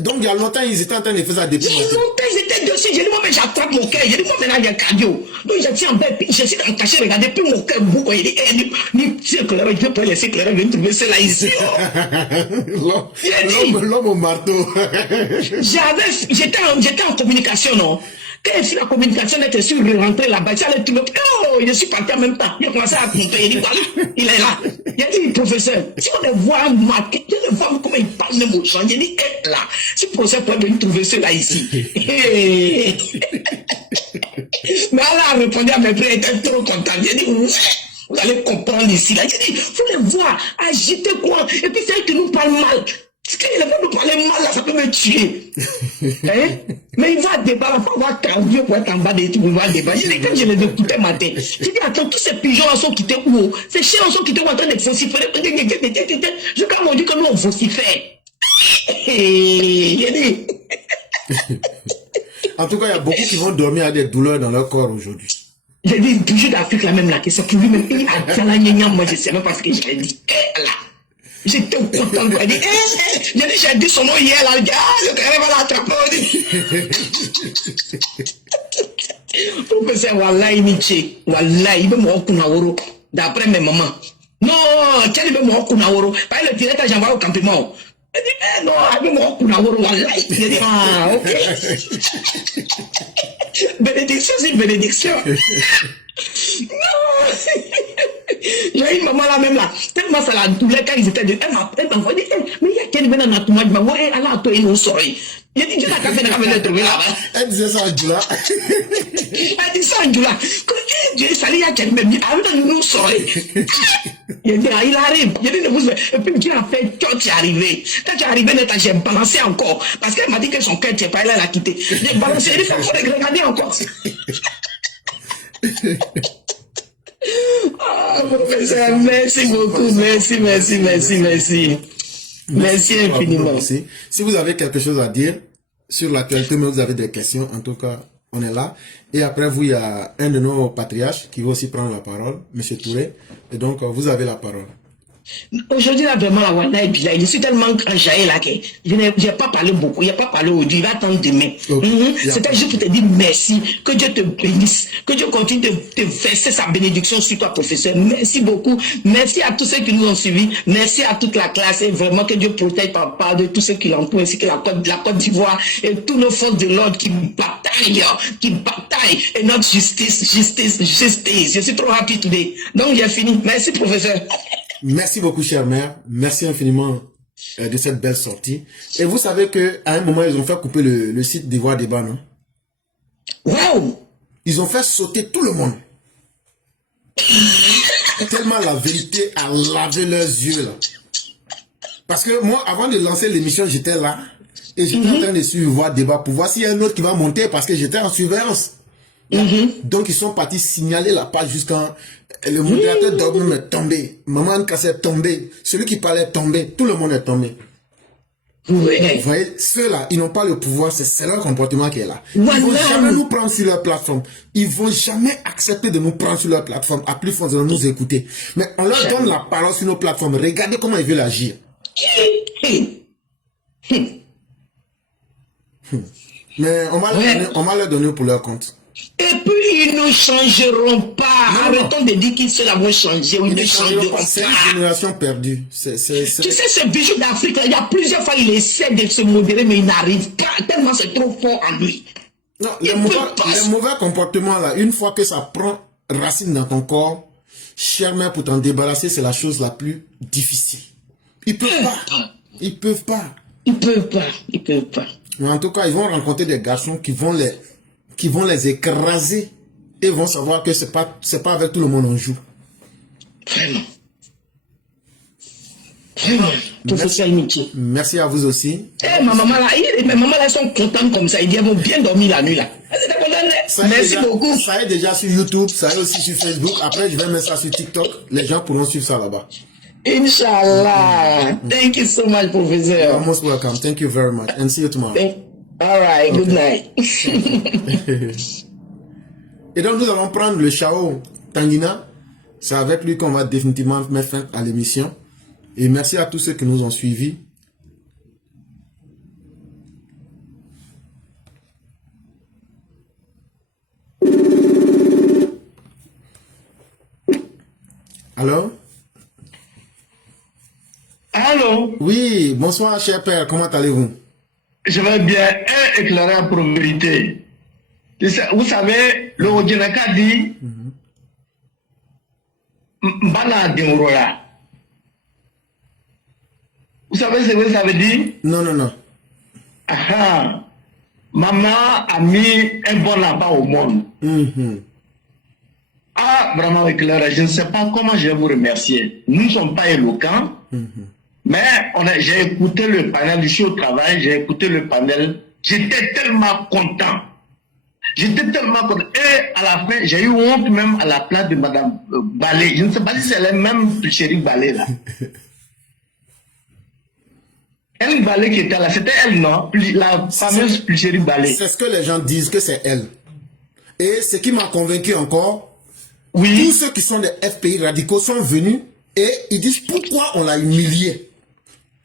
donc, il y a longtemps, ils étaient en train de faire ça depuis Il y a longtemps. longtemps, ils étaient dessus. J'ai dit, moi, mais j'attrape mon cœur. J'ai dit, moi, maintenant, il y a cardio. Donc, je tiens en bas, je suis attaché, regardez, puis mon cœur bouge. Il dit, c'est clair, je vais pas laisser clair, je vais trouver cela ici. L'homme au marteau. J'étais en communication, non? Quand il fait la communication, je suis rentré là-bas, j'allais tout le monde. Oh, je suis parti en même temps. Il a commencé à compter. Il dit, voilà, il est là. Il a dit, professeur, si on les voit marquer, je les vois comment ils parlent même aux gens. J'ai dit, est là. Si le professeur peut venir trouver cela ici. Mais Allah a répondu à mes prières, il était trop content. J'ai dit, ouais, vous allez comprendre ici. Là. J'ai dit, il faut les voir, agiter quoi. Et puis c'est eux qui nous parlent mal. Parce qu'il ne peut nous parler mal, là, ça peut me tuer. Hein? Mais il va débat, il va avoir cardio pour être en bas de tout, il va débat. J'ai dit, quand je les écoutais matin, j'ai dit, attends, tous ces pigeons sont quittés où? Ces chiens sont quittés où en train de vociférer? Je quand on dit que nous on vocifère. J'ai dit. En tout cas, il y a beaucoup qui vont dormir avec des douleurs dans leur corps aujourd'hui. J'ai dit, pigeon d'Afrique là même là, que c'est pour lui-même. Il a dit, moi je sais même pas ce que je l'ai dit. Là. J'étais content de dire, j'ai dit son nom hier là, je va l'attraper. Professeur, Wallah, il veut me kunaworo, d'après mes mamans. Non, tiens, il veut me kunaworo. Pas le directeur, j'envoie au campement. Il dit, non, il veut me kunaworo, Wallah. Il dit, ah, ok. Bénédiction, c'est bénédiction. Non. J'ai une maman là même là, tellement ça la douleur quand ils étaient de. Elle m'a dit, mais il y a quelqu'un dans notre mois, elle a toi une souris. Il a dit, tu n'as qu'à faire le trouver là-bas. Elle disait ça en Djoula. Elle dit ça en Djoula. Quand Dieu est salé, il y a quelqu'un même dit, ah, nous souris. Il a dit, ah, il arrive. Il a dit, vous. Et puis, Dieu a fait, quand tu es arrivé. Quand tu es arrivé, j'ai balancé encore. Parce qu'elle m'a dit que son cœur, tu n'es pas là, elle a quitté. J'ai balancé, il faut regarder encore. Ah, professeur, merci beaucoup, merci infiniment. Si vous avez quelque chose à dire sur l'actualité, mais vous avez des questions, en tout cas, on est là. Et après vous, il y a un de nos patriarches qui va aussi prendre la parole, M. Touré. Et donc, vous avez la parole. Aujourd'hui, là, vraiment, la Wanda est bizarre. Je suis tellement enjaillé là que je n'ai pas parlé beaucoup, il n'y a pas parlé aujourd'hui, il va attendre demain. C'était juste pour te dire merci, que Dieu te bénisse, que Dieu continue de te verser sa bénédiction sur toi, professeur. Merci beaucoup. Merci à tous ceux qui nous ont suivis. Merci à toute la classe et vraiment que Dieu protège par part de tous ceux qui l'entourent, ainsi que la Côte d'Ivoire et tous nos forces de l'ordre qui bataillent et notre justice. Je suis trop happy today. Donc, j'ai fini. Merci, professeur. Merci beaucoup, chère mère. Merci infiniment de cette belle sortie. Et vous savez qu'à un moment, ils ont fait couper le site d'Ivoire Débat, non? Waouh! Ils ont fait sauter tout le monde. Tellement la vérité a lavé leurs yeux, là. Parce que moi, avant de lancer l'émission, j'étais là. Et j'étais en train de suivre Ivoire Débat pour voir s'il y a un autre qui va monter parce que j'étais en surveillance. Donc, ils sont partis signaler la page jusqu'à... Le modérateur d'Orgum est tombé. Maman Kassé est tombé. Celui qui parlait est tombé. Tout le monde est tombé. Ouais. Vous voyez, ceux-là, ils n'ont pas le pouvoir. C'est leur comportement qui est là. Ils ne vont jamais nous prendre sur leur plateforme. Ils ne vont jamais accepter de nous prendre sur leur plateforme. À plus force de nous écouter. Mais on leur donne la parole sur nos plateformes. Regardez comment ils veulent agir. Mais on va leur donner pour leur compte. Et puis, ils ne changeront pas. Arrêtons de dire qu'ils vont changer. Ils ne changeront pas. C'est une génération perdue. Tu sais, ce bijou d'Afrique, il y a plusieurs fois, il essaie de se modérer, mais il n'arrive pas. Tellement c'est trop fort en lui. Non, les mauvais comportements, là, une fois que ça prend racine dans ton corps, chère mère, pour t'en débarrasser, c'est la chose la plus difficile. Ils peuvent pas. Ils peuvent pas. Ils peuvent pas. Ils peuvent pas. Mais en tout cas, ils vont rencontrer des garçons qui vont les écraser et vont savoir que c'est pas avec tout le monde on joue. Vraiment. Vraiment. Professeur Initi. Merci à vous aussi. Eh, ma maman là, mes mamans là sont contentes comme ça. Ils disent, elles vont bien dormir la nuit là. Merci beaucoup. Ça est déjà sur YouTube, ça est aussi sur Facebook. Après, je vais mettre ça sur TikTok. Les gens pourront suivre ça là-bas. Inch'Allah. Thank you so much, professeur. You're most welcome. Thank you very much. And see you tomorrow. All right. Good night. Et donc, nous allons prendre le Chao Tanguina. C'est avec lui qu'on va définitivement mettre fin à l'émission. Et merci à tous ceux qui nous ont suivis. Alors? Allô? Oui, bonsoir, cher père. Comment allez-vous? Je vais bien. Un éclairé en probabilité. Vous savez, le Odinaka dit Mbana Demoroya. Vous savez ce que ça veut dire? Non, non, non. Ah, maman a mis un bon lapin au monde. Ah, vraiment éclairé. Je ne sais pas comment je vais vous remercier. Nous ne sommes pas éloquents. Mais j'ai écouté le panel, je suis au travail, j'ai écouté le panel, j'étais tellement content. J'étais tellement content. Et à la fin, j'ai eu honte même à la place de Madame Balé. Je ne sais pas si c'est la même chérie Balé là. Elle Balé qui était là, c'était elle, non? La fameuse chérie Balé. C'est ce que les gens disent, que c'est elle. Et ce qui m'a convaincu encore, oui. Tous ceux qui sont des FPI radicaux sont venus et ils disent pourquoi on l'a humiliée.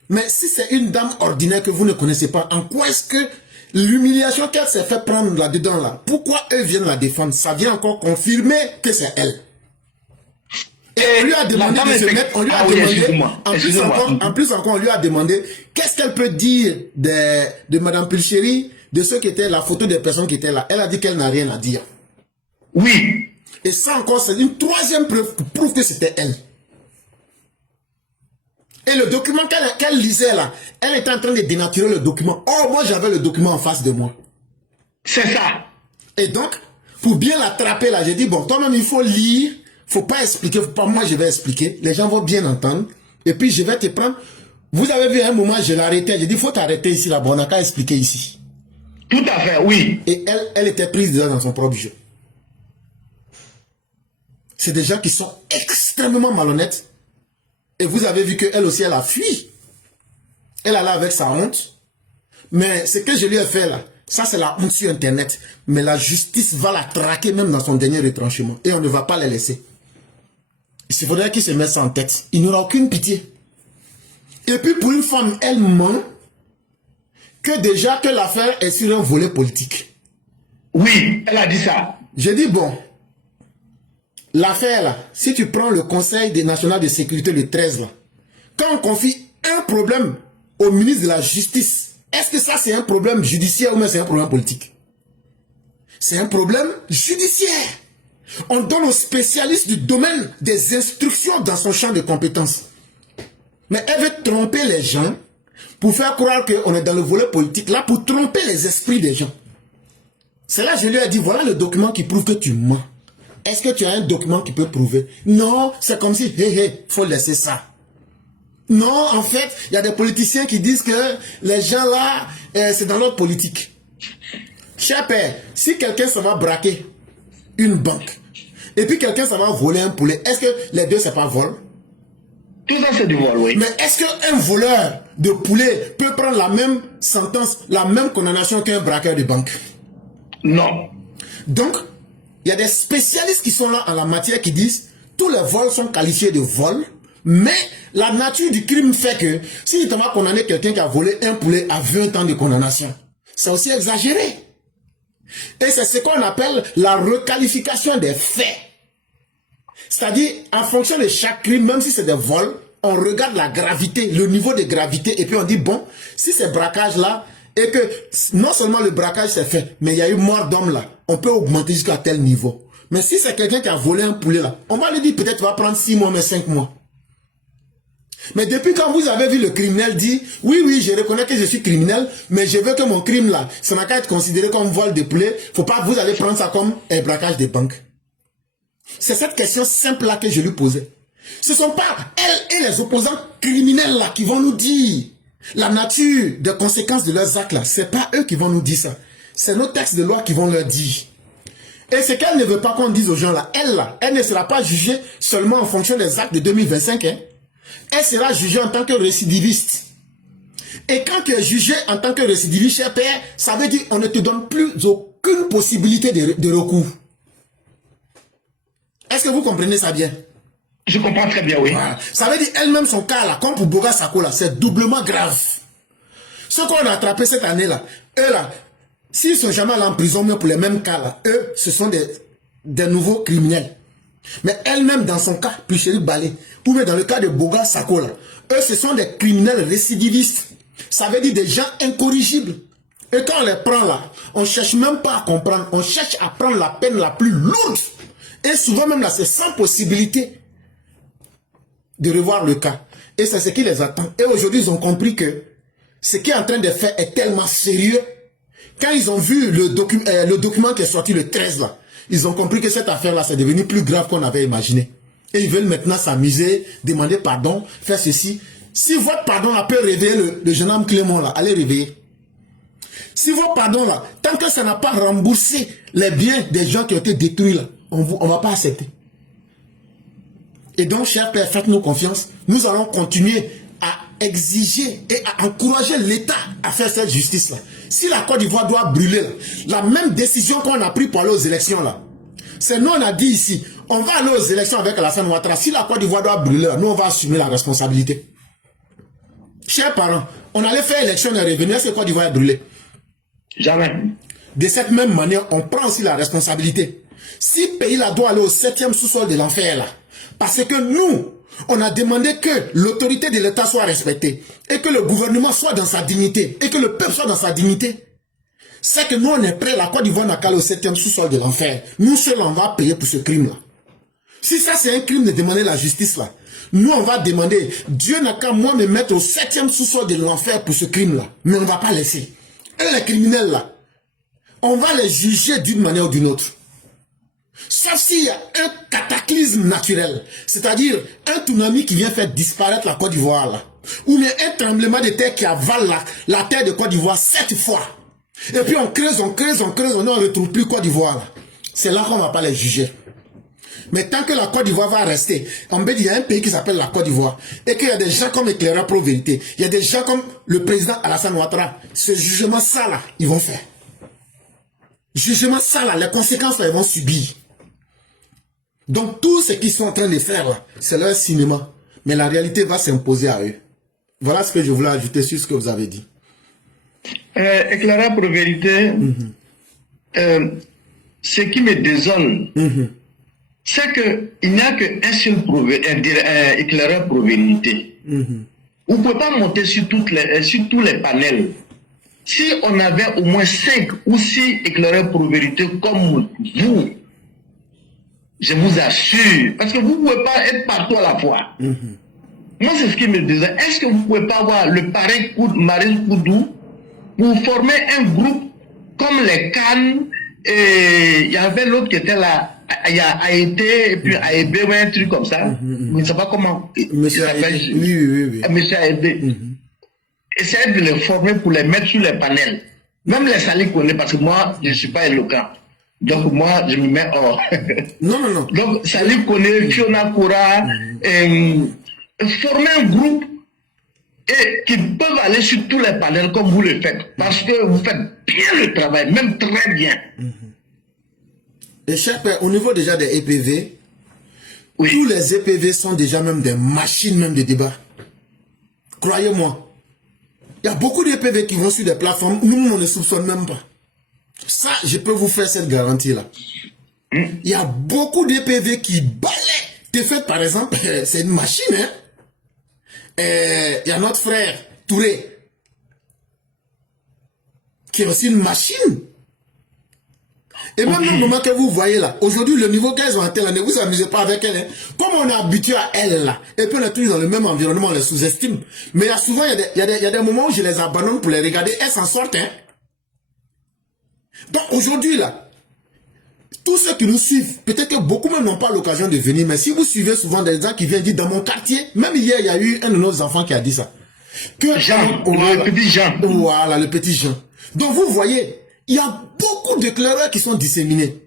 Mais si c'est une dame ordinaire que vous ne connaissez pas, en quoi est-ce que l'humiliation qu'elle s'est fait prendre là-dedans, là, pourquoi eux viennent la défendre? Ça vient encore confirmer que c'est elle. Et on lui a demandé de se mettre, on lui a demandé, en plus encore, on lui a demandé qu'est-ce qu'elle peut dire de Madame Pulchéry, de ceux qui étaient, la photo des personnes qui étaient là. Elle a dit qu'elle n'a rien à dire. Oui. Et ça encore, c'est une troisième preuve qui prouve que c'était elle. Et le document qu'elle lisait là, elle était en train de dénaturer le document. Oh, moi j'avais le document en face de moi. C'est ça. Et donc, pour bien l'attraper là, j'ai dit, bon, toi-même il faut lire, faut pas expliquer, faut pas, moi je vais expliquer, les gens vont bien entendre. Et puis je vais te prendre. Vous avez vu à un moment, je l'ai arrêté, j'ai dit, faut t'arrêter ici là, bon, on n'a qu'à expliquer ici. Tout à fait, oui. Et elle était prise déjà dans son propre jeu. C'est des gens qui sont extrêmement malhonnêtes. Et vous avez vu qu'elle aussi, elle a fui. Elle allait avec sa honte. Mais ce que je lui ai fait là, ça c'est la honte sur Internet. Mais la justice va la traquer même dans son dernier retranchement. Et on ne va pas la laisser. Il faudrait qu'il se mette ça en tête. Il n'y aura aucune pitié. Et puis pour une femme, elle ment que déjà que l'affaire est sur un volet politique. Oui, elle a dit ça. J'ai dit bon, l'affaire là, si tu prends le Conseil des national de sécurité le 13 là, quand on confie un problème au ministre de la Justice, est-ce que ça c'est un problème judiciaire ou bien c'est un problème politique? C'est un problème judiciaire. On donne aux spécialistes du domaine des instructions dans son champ de compétences. Mais elle veut tromper les gens pour faire croire qu'on est dans le volet politique là, pour tromper les esprits des gens. C'est là que je lui ai dit, voilà le document qui prouve que tu mens. Est-ce que tu as un document qui peut prouver? Non, c'est comme si, faut laisser ça. Non, en fait, il y a des politiciens qui disent que les gens là, c'est dans leur politique. Cher père, si quelqu'un s'en va braquer une banque, et puis quelqu'un s'en va voler un poulet, est-ce que les deux c'est pas vol? Tout ça c'est du vol, oui. Mais est-ce qu'un voleur de poulet peut prendre la même sentence, la même condamnation qu'un braqueur de banque? Non. Donc, il y a des spécialistes qui sont là en la matière qui disent tous les vols sont qualifiés de vol, mais la nature du crime fait que si tu vas condamner quelqu'un qui a volé un poulet à 20 ans de condamnation, c'est aussi exagéré. Et c'est ce qu'on appelle la requalification des faits. C'est-à-dire, en fonction de chaque crime, même si c'est des vols, on regarde la gravité, le niveau de gravité, et puis on dit, bon, si c'est braquage là, et que non seulement le braquage s'est fait, mais il y a eu mort d'homme là, on peut augmenter jusqu'à tel niveau. Mais si c'est quelqu'un qui a volé un poulet là, on va lui dire peut-être va prendre 6 mois, mais 5 mois. Mais depuis quand vous avez vu le criminel dire, oui, je reconnais que je suis criminel, mais je veux que mon crime là, ça n'a qu'à être considéré comme vol de poulet, faut pas que vous allez prendre ça comme un braquage de banque. C'est cette question simple là que je lui posais. Ce ne sont pas elle et les opposants criminels là qui vont nous dire la nature des conséquences de leurs actes là. Ce n'est pas eux qui vont nous dire ça. C'est nos textes de loi qui vont leur dire. Et ce qu'elle ne veut pas qu'on dise aux gens là, elle ne sera pas jugée seulement en fonction des actes de 2025. Hein. Elle sera jugée en tant que récidiviste. Et quand tu es jugé en tant que récidiviste, cher père, ça veut dire qu'on ne te donne plus aucune possibilité de recours. Est-ce que vous comprenez ça bien? Je comprends très bien, oui. Voilà. Ça veut dire elle-même son cas là, comme pour Boga Sako là, c'est doublement grave. Ceux qu'on a attrapés cette année là, eux là, s'ils sont jamais allés en prison, mais pour les mêmes cas là, eux, ce sont des nouveaux criminels. Mais elle-même, dans son cas, Puchéri Balé, ou même dans le cas de Boga Sakola, eux, ce sont des criminels récidivistes. Ça veut dire des gens incorrigibles. Et quand on les prend là, on ne cherche même pas à comprendre. On cherche à prendre la peine la plus lourde. Et souvent même là, c'est sans possibilité de revoir le cas. Et c'est ce qui les attend. Et aujourd'hui, ils ont compris que ce qui est en train de faire est tellement sérieux. Quand ils ont vu le document qui est sorti le 13 là, ils ont compris que cette affaire là, c'est devenu plus grave qu'on avait imaginé. Et ils veulent maintenant s'amuser, demander pardon, faire ceci. Si votre pardon là peut réveiller le jeune homme Clément là, allez réveiller. Si votre pardon là, tant que ça n'a pas remboursé les biens des gens qui ont été détruits là, on ne va pas accepter. Et donc, chers pères, faites-nous confiance. Nous allons continuer à exiger et à encourager l'État à faire cette justice-là. Si la Côte d'Ivoire doit brûler, là, la même décision qu'on a prise pour aller aux élections, là, c'est nous, on a dit ici, on va aller aux élections avec Alassane Ouattara. Si la Côte d'Ivoire doit brûler, là, nous, on va assumer la responsabilité. Chers parents, on allait faire élection et revenir, est-ce que la Côte d'Ivoire est brûlée? Jamais. De cette même manière, on prend aussi la responsabilité. Si le pays là doit aller au 7e sous-sol de l'enfer là, parce que nous, on a demandé que l'autorité de l'État soit respectée et que le gouvernement soit dans sa dignité et que le peuple soit dans sa dignité. C'est que nous, on est prêts, la Côte d'Ivoire n'a qu'à aller au 7e sous-sol de l'enfer. Nous seuls, on va payer pour ce crime-là. Si ça, c'est un crime de demander la justice là, nous, on va demander, Dieu n'a qu'à moi me mettre au 7e sous-sol de l'enfer pour ce crime-là. Mais on ne va pas laisser. Et les criminels là, on va les juger d'une manière ou d'une autre. Sauf s'il y a un cataclysme naturel, c'est-à-dire un tsunami qui vient faire disparaître la Côte d'Ivoire là, ou bien un tremblement de terre qui avale la terre de Côte d'Ivoire 7 fois. Et puis on creuse, on ne retrouve plus Côte d'Ivoire. C'est là qu'on ne va pas les juger. Mais tant que la Côte d'Ivoire va rester, on peut dire il y a un pays qui s'appelle la Côte d'Ivoire, et qu'il y a des gens comme Éclaireur Pro Vérité, il y a des gens comme le président Alassane Ouattara, ce jugement ça là, ils vont faire. Jugement ça là, les conséquences là, ils vont subir. Donc tout ce qu'ils sont en train de faire là, c'est leur cinéma. Mais la réalité va s'imposer à eux. Voilà ce que je voulais ajouter sur ce que vous avez dit. Éclaireur Pro Vérité, ce qui me désole, c'est qu'il n'y a qu'un seul éclaireur Pro Vérité. Vous ne pouvez pas monter sur tous les panels. Si on avait au moins 5 ou 6 éclaireurs Pro Vérité comme vous, je vous assure, parce que vous ne pouvez pas être partout à la fois. Moi, c'est ce qui me disait. Est-ce que vous ne pouvez pas avoir le parrain Marine Koudou pour former un groupe comme les Cannes, et il y avait l'autre qui était là, il y a AET, et puis AEB, ou un truc comme ça. Je ne sais pas comment. Monsieur AEB. Oui. Monsieur AEB. Essayez de les former pour les mettre sur les panels. Même les salés connaissent, parce que moi, je ne suis pas éloquent. Donc moi, je me mets hors. Non. Donc, Salih connaît, Fiona Koura, former un groupe et qui peuvent aller sur tous les panels comme vous le faites. Parce que vous faites bien le travail, même très bien. Et cher père, au niveau déjà des EPV, Oui. tous les EPV sont déjà même des machines même de débat. Croyez-moi. Il y a beaucoup d'EPV qui vont sur des plateformes où nous on ne soupçonne même pas. Ça, je peux vous faire cette garantie-là. Il y a beaucoup d'EPV qui balaient. T'es fait, par exemple, c'est une machine, hein. Il y a notre frère, Touré, qui est aussi une machine. Et même au moment que vous voyez là, aujourd'hui, le niveau qu'elles ont atteint là, ne vous amusez pas avec elle. Hein. Comme on est habitué à elle là, et puis on est toujours dans le même environnement, on les sous-estime. Mais il y a souvent, il y a des moments où je les abandonne pour les regarder, elles s'en sortent, hein. Donc aujourd'hui là, tous ceux qui nous suivent, peut-être que beaucoup même n'ont pas l'occasion de venir, mais si vous suivez souvent des gens qui viennent dire dans mon quartier, même hier il y a eu un de nos enfants qui a dit ça. Que Jean, le petit Jean. Voilà, le petit Jean. Donc vous voyez, il y a beaucoup d'éclaireurs qui sont disséminés.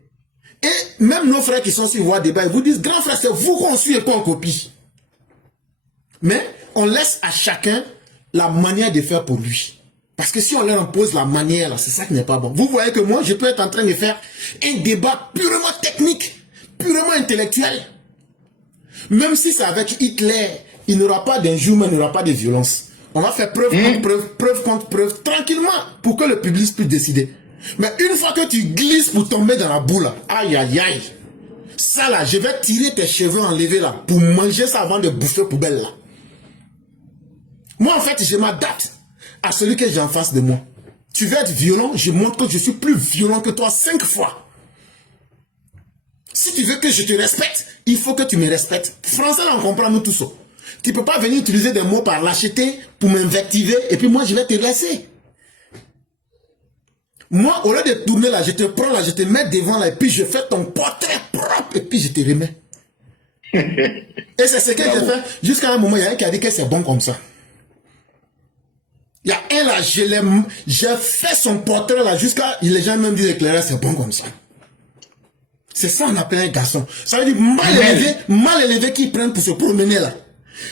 Et même nos frères qui sont sur Voix Débat, ils vous disent, grand frère, c'est vous qu'on suit et qu'on copie. Mais on laisse à chacun la manière de faire pour lui. Parce que si on leur impose la manière, c'est ça qui n'est pas bon. Vous voyez que moi, je peux être en train de faire un débat purement technique, purement intellectuel. Même si c'est avec Hitler, il n'y aura pas d'injure, il n'y aura pas de violence. On va faire preuve contre preuve, preuve contre preuve, tranquillement, pour que le public puisse décider. Mais une fois que tu glisses pour tomber dans la boule, aïe aïe aïe, ça ça là, je vais tirer tes cheveux enlevés là pour manger ça avant de bouffer poubelle là. Moi en fait, je m'adapte à celui que j'ai en face de moi. Tu veux être violent, je montre que je suis plus violent que toi 5 fois. Si tu veux que je te respecte, il faut que tu me respectes. Français là, on comprend nous tous. Tu peux pas venir utiliser des mots par lâcheté pour m'invectiver et puis moi je vais te laisser. Moi, au lieu de tourner là, je te prends là, je te mets devant là et puis je fais ton portrait propre et puis je te remets. Et c'est ce que j'ai fait. Jusqu'à un moment, il y a un qui a dit que c'est bon comme ça. Il y a un là, j'ai fait son portrait là jusqu'à, les gens même disent éclairé, c'est bon comme ça. C'est ça on appelle un garçon. Ça veut dire mal élevé qu'ils prennent pour se promener là.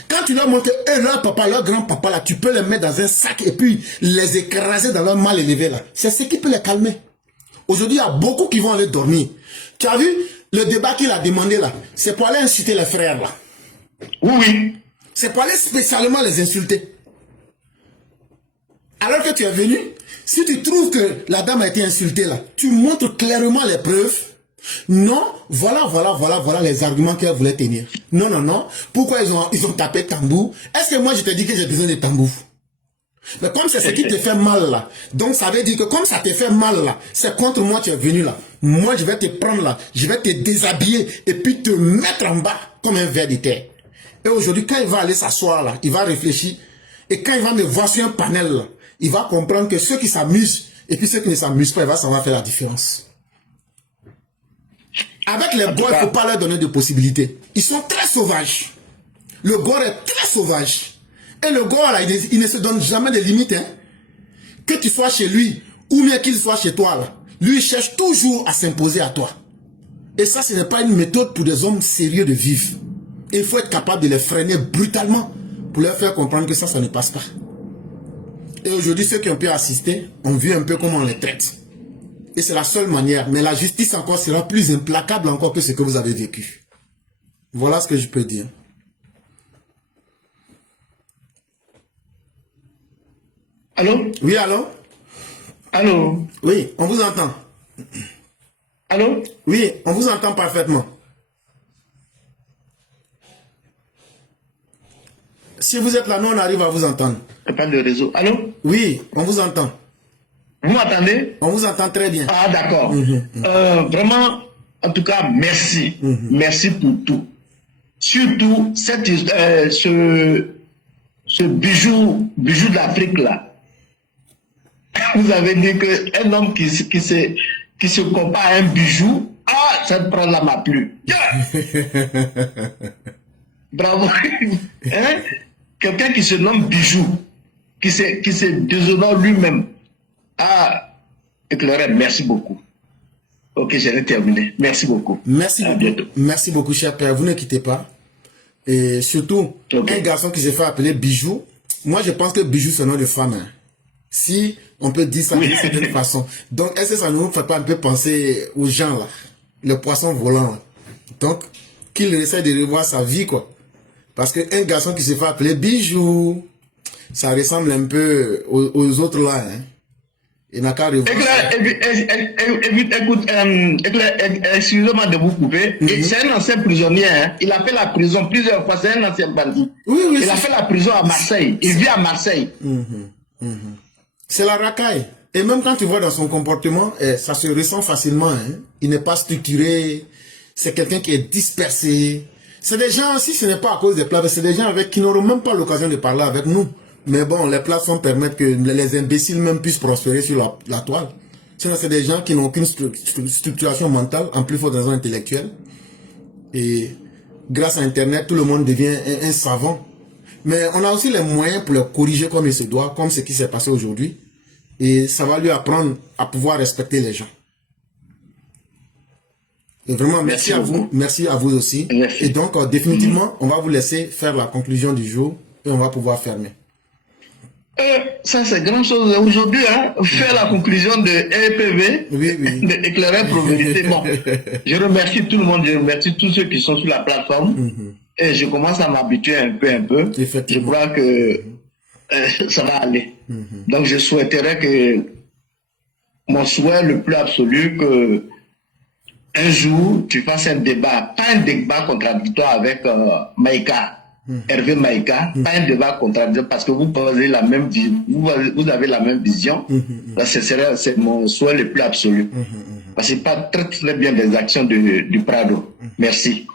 Quand tu leur montres que leur papa, leur grand-papa là, tu peux les mettre dans un sac et puis les écraser dans leur mal élevé là. C'est ce qui peut les calmer. Aujourd'hui, il y a beaucoup qui vont aller dormir. Tu as vu le débat qu'il a demandé là? C'est pour aller insulter les frères là. Oui. C'est pour aller spécialement les insulter. Alors que tu es venu, si tu trouves que la dame a été insultée là, tu montres clairement les preuves. Non, voilà les arguments qu'elle voulait tenir. Non. Pourquoi ils ont tapé tambour? Est-ce que moi je te dis que j'ai besoin de tambour? Mais comme c'est ce qui te fait mal là, donc ça veut dire que comme ça te fait mal là, c'est contre moi tu es venu là. Moi je vais te prendre là, je vais te déshabiller et puis te mettre en bas comme un ver de terre. Et aujourd'hui quand il va aller s'asseoir là, il va réfléchir. Et quand il va me voir sur un panel là, il va comprendre que ceux qui s'amusent et puis ceux qui ne s'amusent pas, il va savoir faire la différence. Avec les Gors, il ne faut pas leur donner de possibilités. Ils sont très sauvages. Le Gors est très sauvage. Et le Gors, là, il ne se donne jamais de limites. Hein. Que tu sois chez lui, ou bien qu'il soit chez toi, là, lui, il cherche toujours à s'imposer à toi. Et ça, ce n'est pas une méthode pour des hommes sérieux de vivre. Et il faut être capable de les freiner brutalement pour leur faire comprendre que ça ne passe pas. Et aujourd'hui, ceux qui ont pu assister ont vu un peu comment on les traite. Et c'est la seule manière. Mais la justice encore sera plus implacable encore que ce que vous avez vécu. Voilà ce que je peux dire. Allô? Oui, allô? Allô? Oui, on vous entend. Allô? Oui, on vous entend parfaitement. Si vous êtes là, nous on arrive à vous entendre. Je parle de réseau. Allô? Oui, on vous entend. Vous m'entendez? On vous entend très bien. Ah, d'accord. Vraiment, en tout cas, merci. Merci pour tout. Surtout, ce bijou de l'Afrique là. Vous avez dit qu'un homme qui se compare à un bijou, ah, cette prend-là m'a plu. Bravo. Hein? Quelqu'un qui se nomme bijou, qui se déshonore lui-même. Ah, éclairé, merci beaucoup. Ok, j'ai terminé. Merci beaucoup. Merci à beaucoup. Bientôt. Merci beaucoup, cher père. Vous ne quittez pas. Et surtout, un garçon qui s'est fait appeler Bijou. Moi, je pense que Bijou, c'est un nom de femme. Hein. Si on peut dire ça d'une certaine façon. Donc, est-ce que ça ne nous fait pas un peu penser aux gens, là? Le poisson volant, là. Donc, qu'il essaie de revoir sa vie, quoi. Parce qu'un garçon qui s'est fait appeler Bijou, ça ressemble un peu aux autres, là, hein. Il n'a qu'à revoir. Écoute, excusez-moi de vous couper. C'est un ancien prisonnier. Hein. Il a fait la prison plusieurs fois. C'est un ancien bandit. Oui, il a fait la prison à Marseille. Il vit à Marseille. C'est la racaille. Et même quand tu vois dans son comportement, ça se ressent facilement. Hein. Il n'est pas structuré. C'est quelqu'un qui est dispersé. C'est des gens, si ce n'est pas à cause des plateformes, c'est des gens qui n'auront même pas l'occasion de parler avec nous. Mais bon, les plateformes permettent que les imbéciles même puissent prospérer sur la toile. Sinon, c'est des gens qui n'ont aucune structuration mentale, en plus forte raison intellectuelle. Et grâce à Internet, tout le monde devient un savant. Mais on a aussi les moyens pour le corriger comme il se doit, comme ce qui s'est passé aujourd'hui. Et ça va lui apprendre à pouvoir respecter les gens. Et vraiment, merci à vous. Merci à vous aussi. Merci. Et donc, définitivement, on va vous laisser faire la conclusion du jour et on va pouvoir fermer. Ça, c'est grand chose aujourd'hui, hein, faire la conclusion de EPV, de Éclairé pour vérité. Bon, je remercie tout le monde, je remercie tous ceux qui sont sur la plateforme. Et je commence à m'habituer un peu. Je crois que ça va aller. Donc, je souhaiterais que mon souhait le plus absolu, que un jour, tu fasses un débat, pas un débat contradictoire avec Maïka, Hervé Maïka, pas un débat contradictoire parce que vous posez la même vous avez la même vision. Là, c'est mon souhait le plus absolu. Parce que c'est pas très très bien des actions du Prado. Merci.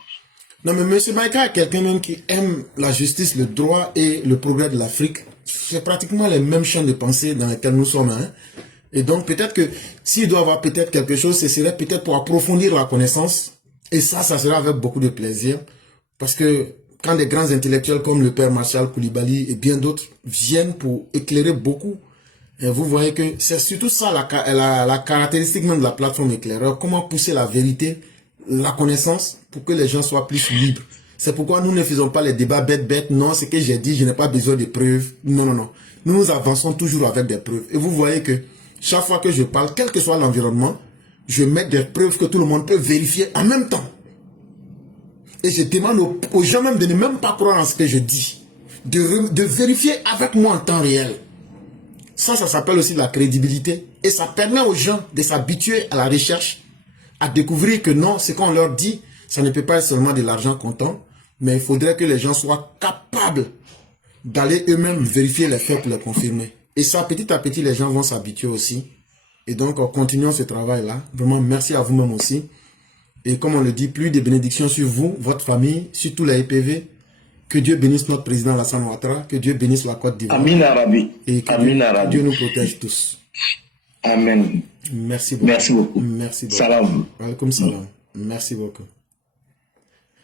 Non, mais M. Maïka est quelqu'un même qui aime la justice, le droit et le progrès de l'Afrique. C'est pratiquement les mêmes champs de pensée dans lesquels nous sommes. Hein. Et donc, peut-être que s'il doit avoir peut-être quelque chose, ce serait peut-être pour approfondir la connaissance. Et ça sera avec beaucoup de plaisir. Parce que quand des grands intellectuels comme le père Marshall Koulibaly et bien d'autres viennent pour éclairer beaucoup, et vous voyez que c'est surtout ça la caractéristique même de la plateforme éclaireur. Comment pousser la vérité, la connaissance pour que les gens soient plus libres. C'est pourquoi nous ne faisons pas les débats bêtes. Non, ce que j'ai dit, je n'ai pas besoin de preuves. Non. Nous avançons toujours avec des preuves. Et vous voyez que chaque fois que je parle, quel que soit l'environnement, je mets des preuves que tout le monde peut vérifier en même temps. Et je demande aux gens même de ne même pas croire en ce que je dis. De vérifier avec moi en temps réel. Ça s'appelle aussi la crédibilité. Et ça permet aux gens de s'habituer à la recherche, à découvrir que non, ce qu'on leur dit, ça ne peut pas être seulement de l'argent comptant, mais il faudrait que les gens soient capables d'aller eux-mêmes vérifier les faits pour les confirmer. Et ça, petit à petit, les gens vont s'habituer aussi. Et donc, continuons ce travail-là. Vraiment, merci à vous-même aussi. Et comme on le dit, plus de bénédictions sur vous, votre famille, sur tous les EPV. Que Dieu bénisse notre président Alassane Ouattara. Que Dieu bénisse la Côte d'Ivoire. Amin Arabi. Et que Dieu nous protège tous. Amen. Merci beaucoup. Merci beaucoup. Merci beaucoup. Salam. Welcome salam. Merci beaucoup.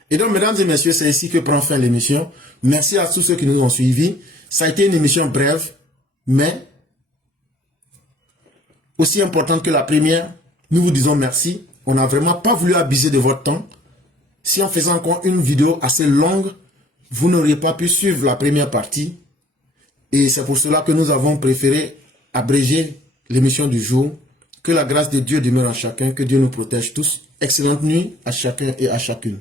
Et donc, mesdames et messieurs, c'est ici que prend fin l'émission. Merci à tous ceux qui nous ont suivis. Ça a été une émission brève, mais aussi importante que la première. Nous vous disons merci. On n'a vraiment pas voulu abuser de votre temps. Si en faisant encore une vidéo assez longue, vous n'auriez pas pu suivre la première partie. Et c'est pour cela que nous avons préféré abréger l'émission du jour. Que la grâce de Dieu demeure à chacun. Que Dieu nous protège tous. Excellente nuit à chacun et à chacune.